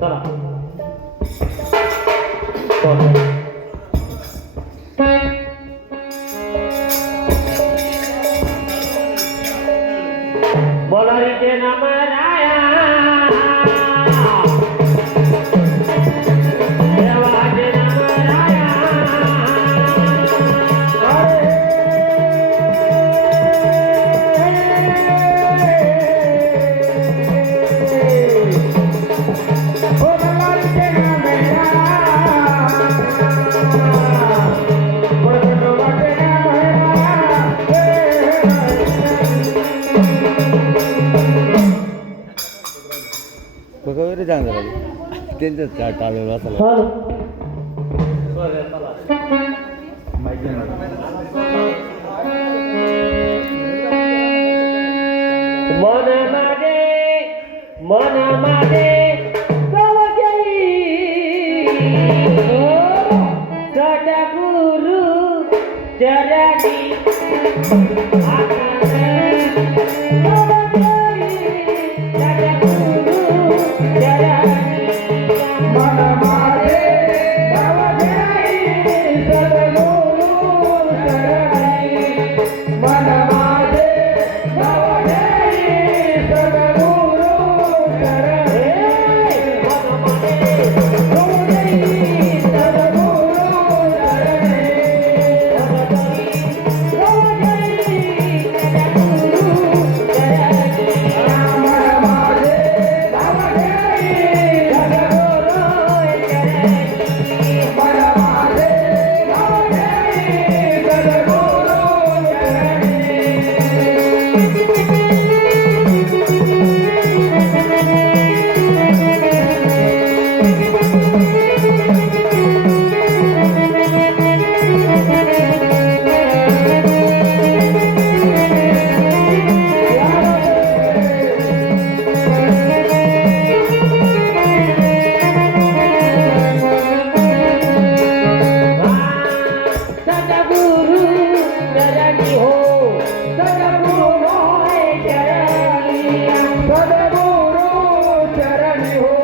দাঁড়া বলার যে নামারায়া झालं त्यांचं टाळलेलं असायला मन माझे मन माझे गवगई चरणी हरि हो